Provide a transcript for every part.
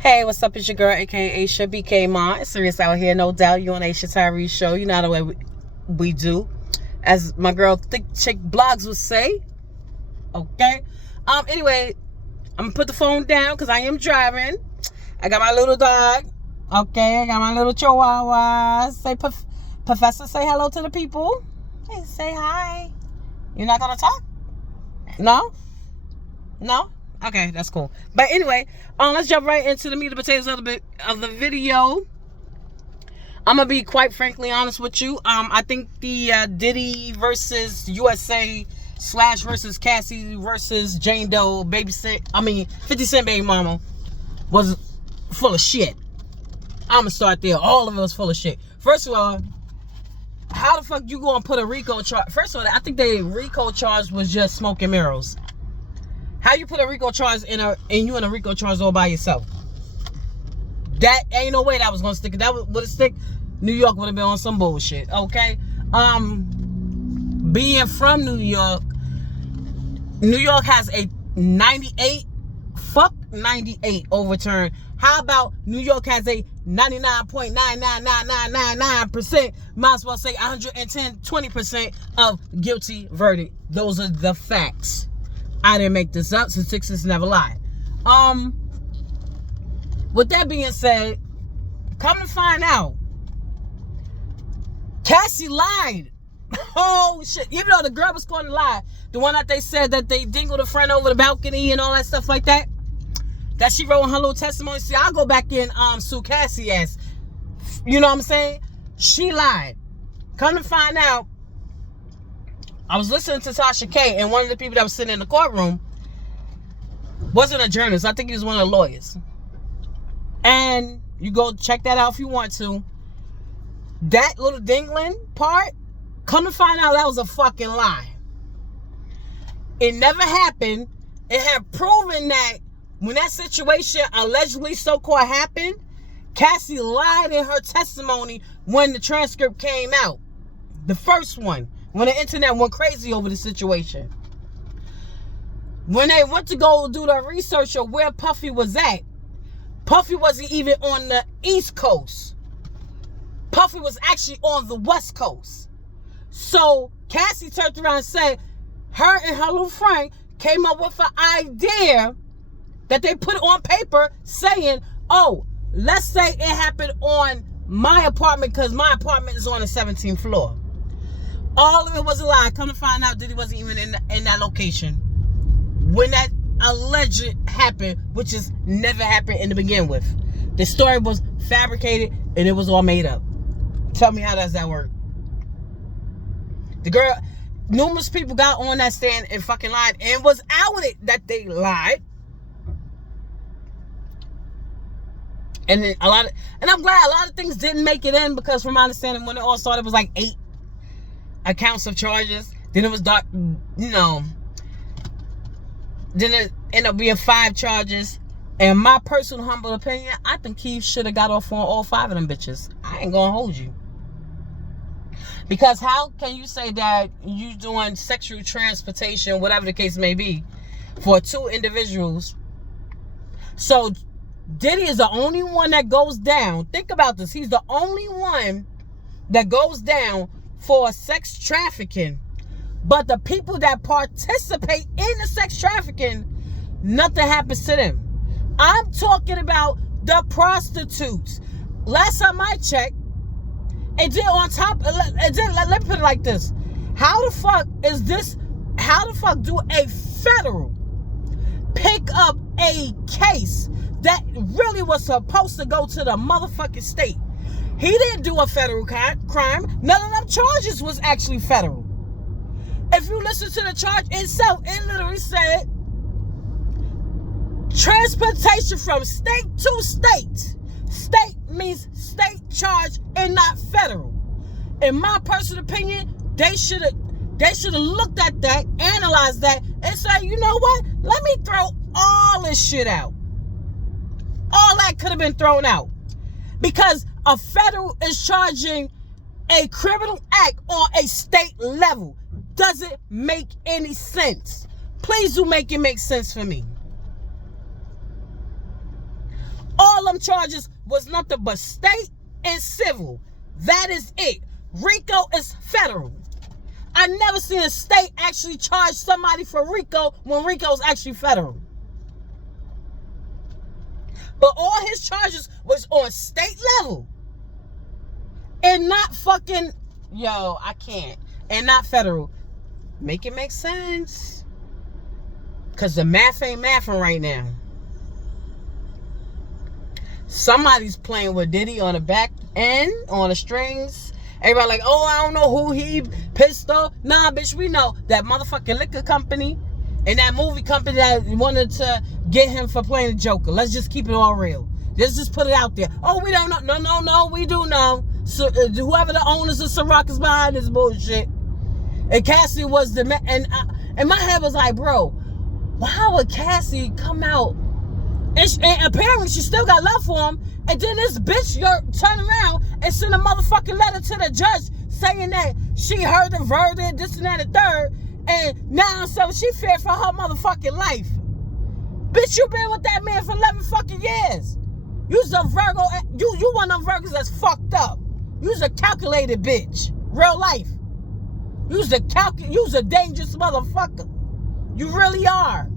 Hey, what's up? It's your girl, aka Aisha BK Ma. It's serious out here, no doubt. You on Aisha Tyree show. You know the way we do. As my girl Thick Chick Blogs would say. Okay. Anyway, I'm gonna put the phone down because I am driving. I got my little dog. Okay, I got my little chihuahua. Say Professor, say hello to the people. Hey, say hi. You're not gonna talk? No? No? Okay, that's cool. But anyway, let's jump right into the meat and potatoes of the video. I'm gonna be quite frankly honest with you. I think the Diddy versus USA / versus Cassie versus Jane Doe 50 Cent baby mama was full of shit. I'm gonna start there. All of it was full of shit. First of all, how the fuck you gonna put a RICO charge? First of all, I think the RICO charge was just smoke and mirrors. How you put a RICO charge and you in a RICO charge all by yourself? That ain't no way that was gonna stick. That would have stick. New York would have been on some bullshit. Okay. Being from New York has a 98. Fuck 98 overturn. How about New York has a 99.99999%? Might as well say 120% of guilty verdict. Those are the facts. I didn't make this up. Statistics never lie. With that being said, come to find out, Cassie lied. Oh shit! Even though the girl was going to lie, the one that they said that they dingled a friend over the balcony and all that stuff like that, that she wrote in her little testimony. See, I'll go back and sue Cassie ass. You know what I'm saying? She lied. Come to find out, I was listening to Tasha K, and one of the people that was sitting in the courtroom wasn't a journalist. I think he was one of the lawyers. And you go check that out if you want to. That little dingling part, come to find out that was a fucking lie. It never happened. It had proven that when that situation allegedly so-called happened, Cassie lied in her testimony when the transcript came out. The first one. When the internet went crazy over the situation. When they went to go do the research of where Puffy was at, Puffy wasn't even on the East Coast. Puffy was actually on the West Coast. So Cassie turned around and said her and her little friend came up with an idea that they put on paper saying, oh, let's say it happened on my apartment because my apartment is on the 17th floor. All of it was a lie. Come to find out, Diddy wasn't even in that location when that alleged happened, which is never happened in the begin with. The story was fabricated and it was all made up. Tell me, how does that work? The girl, numerous people got on that stand and fucking lied and was outed that they lied. And then I'm glad a lot of things didn't make it in, because from my understanding, when it all started, it was like 8 accounts of charges. Then it was dark, then it ended up being 5 charges. And my personal humble opinion, I think Keith should have got off on all 5 of them bitches. I ain't gonna hold you, because how can you say that you doing sexual transportation, whatever the case may be, for 2 individuals? So Diddy is the only one that goes down. Think about this. He's the only one that goes down for sex trafficking. But the people that participate in the sex trafficking, nothing happens to them. I'm talking about the prostitutes. Last time I checked, let me put it like this. How the fuck do a federal pick up a case that really was supposed to go to the motherfucking state? He didn't do a federal crime. None of them charges was actually federal. If you listen to the charge itself, it literally said transportation from state to state. State means state charge and not federal. In my personal opinion, they should have looked at that, analyzed that, and said, you know what? Let me throw all this shit out. All that could have been thrown out. Because a federal is charging a criminal act on a state level. Doesn't make any sense. Please do make it make sense for me. All them charges was nothing but state and civil. That is it. RICO is federal. I never seen a state actually charge somebody for RICO when RICO is actually federal. But all his charges was on state level. And not fucking, yo, I can't. And not federal. Make it make sense. Because the math ain't mathing right now. Somebody's playing with Diddy on the back end, on the strings. Everybody like, oh, I don't know who he pissed off. Nah, bitch, we know that motherfucking liquor company and that movie company that wanted to get him for playing the Joker. Let's just keep it all real. Let's just put it out there. Oh, we don't know. No, we do know. So, whoever the owners of Ciroc is behind this bullshit. And Cassie was the man. And my head was like, bro, why would Cassie come out? And apparently she still got love for him. And then this bitch turn around and send a motherfucking letter to the judge saying that she heard the verdict, this and that and third. And now so she feared for her motherfucking life. Bitch, you been with that man for 11 fucking years. You's a Virgo. You one of them Virgos that's fucked up. You's a calculated bitch. Real life. You's a dangerous motherfucker. You really are.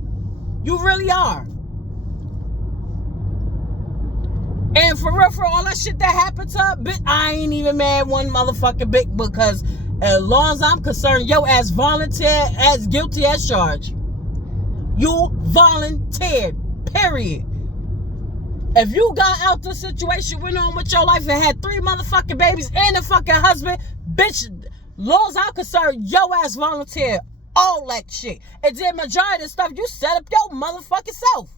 You really are. And for real, for all that shit that happened to her, bitch, I ain't even mad one motherfucking bit, because as long as I'm concerned, yo ass volunteered as guilty as charged. You volunteered, period. If you got out the situation, went on with your life and had 3 motherfucking babies and a fucking husband, bitch, long as I'm concerned, yo ass volunteered all that shit. And then majority of the stuff you set up your motherfucking self.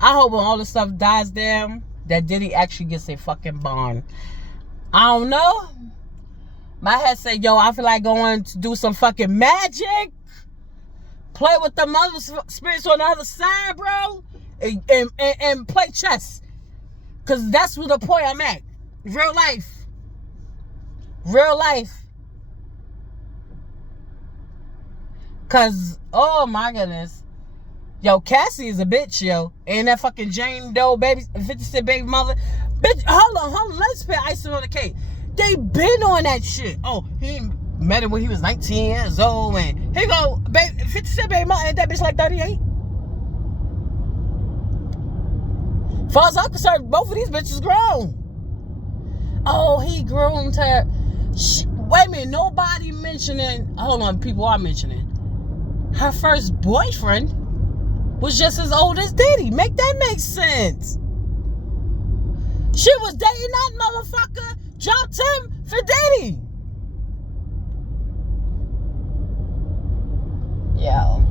I hope when all this stuff dies down, that Diddy actually gets a fucking bond. I don't know. My head say, yo, I feel like going to do some fucking magic. Play with the mother spirits on the other side, bro. And play chess. Because that's where the point I'm at. Real life. Real life. Because, oh my goodness. Yo, Cassie is a bitch, yo. And that fucking Jane Doe baby, 50 Cent baby mother. Bitch, hold on. Let's put icing on the cake. They been on that shit. Oh, he met him when he was 19 years old. And here go, 50 Cent baby mother. Ain't that bitch like 38? As far as I'm concerned, both of these bitches grown. Oh, he groomed her. Wait a minute. Nobody mentioning. Hold on, people are mentioning. Her first boyfriend was just as old as Diddy. Make that make sense. She was dating that motherfucker, dropped him for Diddy. Yo.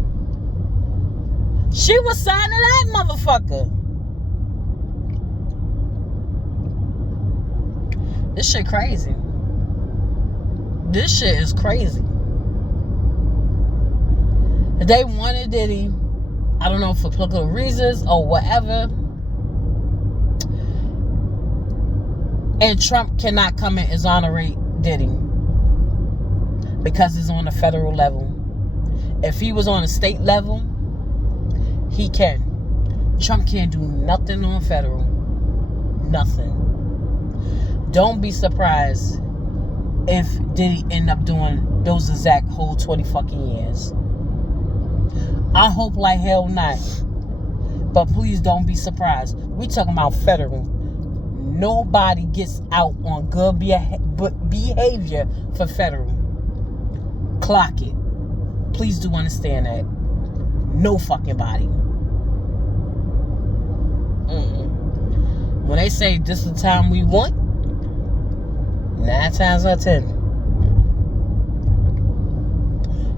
She was signing that motherfucker. This shit crazy. This shit is crazy. They wanted Diddy, I don't know, for political reasons or whatever. And Trump cannot come and exonerate Diddy because it's on a federal level. If he was on a state level, he can. Trump can't do nothing on federal. Nothing. Don't be surprised if Diddy end up doing those exact whole 20 fucking years. I hope like hell not. But please don't be surprised. We talking about federal. Nobody gets out on good behavior for federal. Clock it. Please do understand that. No fucking body. When they say this is the time we want, 9 times out of 10,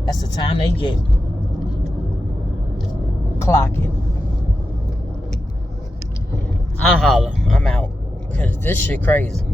that's the time they get. Clock it. I holler. I'm out. Because this shit crazy.